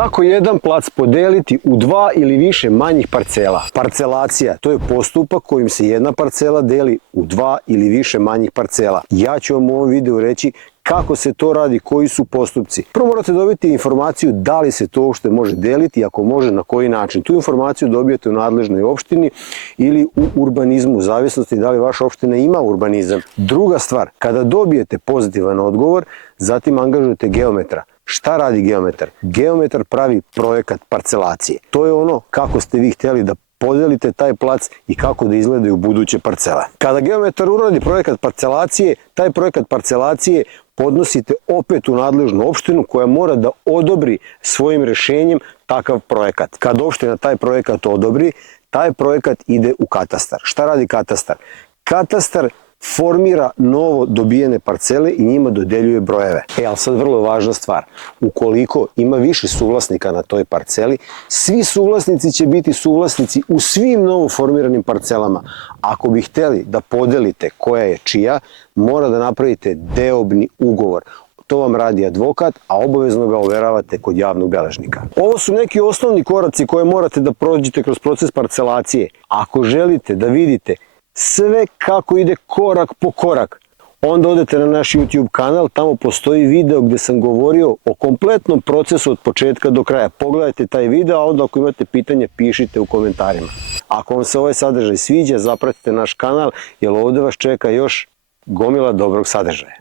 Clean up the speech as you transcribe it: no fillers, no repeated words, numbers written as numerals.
Kako jedan plac podeliti u dva ili više manjih parcela? Parcelacija, to je postupak kojim se jedna parcela deli u dva ili više manjih parcela. Ja ću vam u ovom videu reći kako se to radi, koji su postupci. Prvo morate dobiti informaciju da li se to uopšte može deliti, ako može na koji način. Tu informaciju dobijete u nadležnoj opštini ili u urbanizmu, u zavisnosti da li vaša opština ima urbanizam. Druga stvar, kada dobijete pozitivan odgovor, zatim angažujete geometra. Šta radi geometar? Geometar pravi projekat parcelacije. To je ono kako ste vi htjeli da podelite taj plac i kako da izgledaju buduće parcele. Kada geometar uradi projekat parcelacije, taj projekat parcelacije podnosite opet u nadležnu opštinu koja mora da odobri svojim rešenjem takav projekat. Kad opština taj projekat odobri, taj projekat ide u katastar. Šta radi katastar? Katastar formira novo dobijene parcele i njima dodeljuje brojeve. Ali sad vrlo važna stvar. Ukoliko ima više suvlasnika na toj parceli, svi suvlasnici će biti suvlasnici u svim novo formiranim parcelama. Ako bi hteli da podelite koja je čija, mora da napravite deobni ugovor. To vam radi advokat, a obavezno ga overavate kod javnog beležnika. Ovo su neki osnovni koraci koje morate da prođete kroz proces parcelacije. Ako želite da vidite sve kako ide korak po korak, onda odete na naš YouTube kanal, tamo postoji video gdje sam govorio o kompletnom procesu od početka do kraja. Pogledajte taj video, a onda ako imate pitanje pišite u komentarima. Ako vam se ovaj sadržaj sviđa, zapratite naš kanal, jer ovdje vas čeka još gomila dobrog sadržaja.